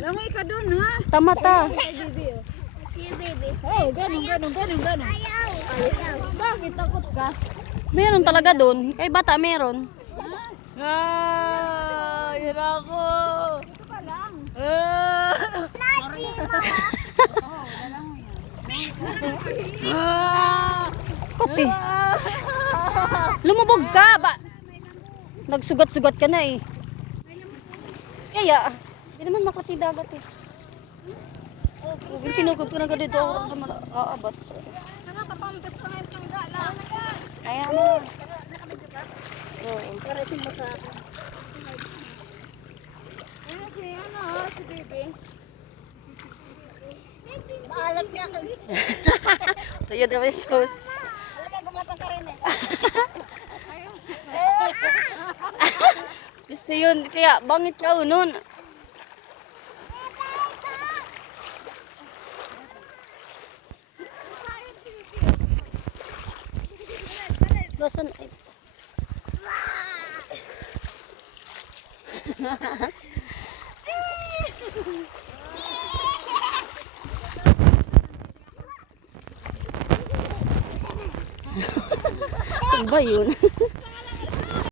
Langoy ka dun, ha? Tamata. Si baby. Oh, ganun. Ayaw. Bakit takot ka? Meron talaga doon. Kay bata meron. Yan ako. Ito pa lang. Nasi, Kote. Lumubog ka ba? Nagsugat-sugat ka na eh. Kaya, hindi naman makati dagat eh. Kung pinugod ka na ka dito, aabat. Nakakapampas pa ngayon ng gala. Kaya mo. Oo. Karasin mo sa akin. Si baby. Maalat niya. Tayo na may sauce. Alaga, gumapang ka rin eh. Gusto yun. Kaya bangit ka nun. Basan ay. Ano ba yun?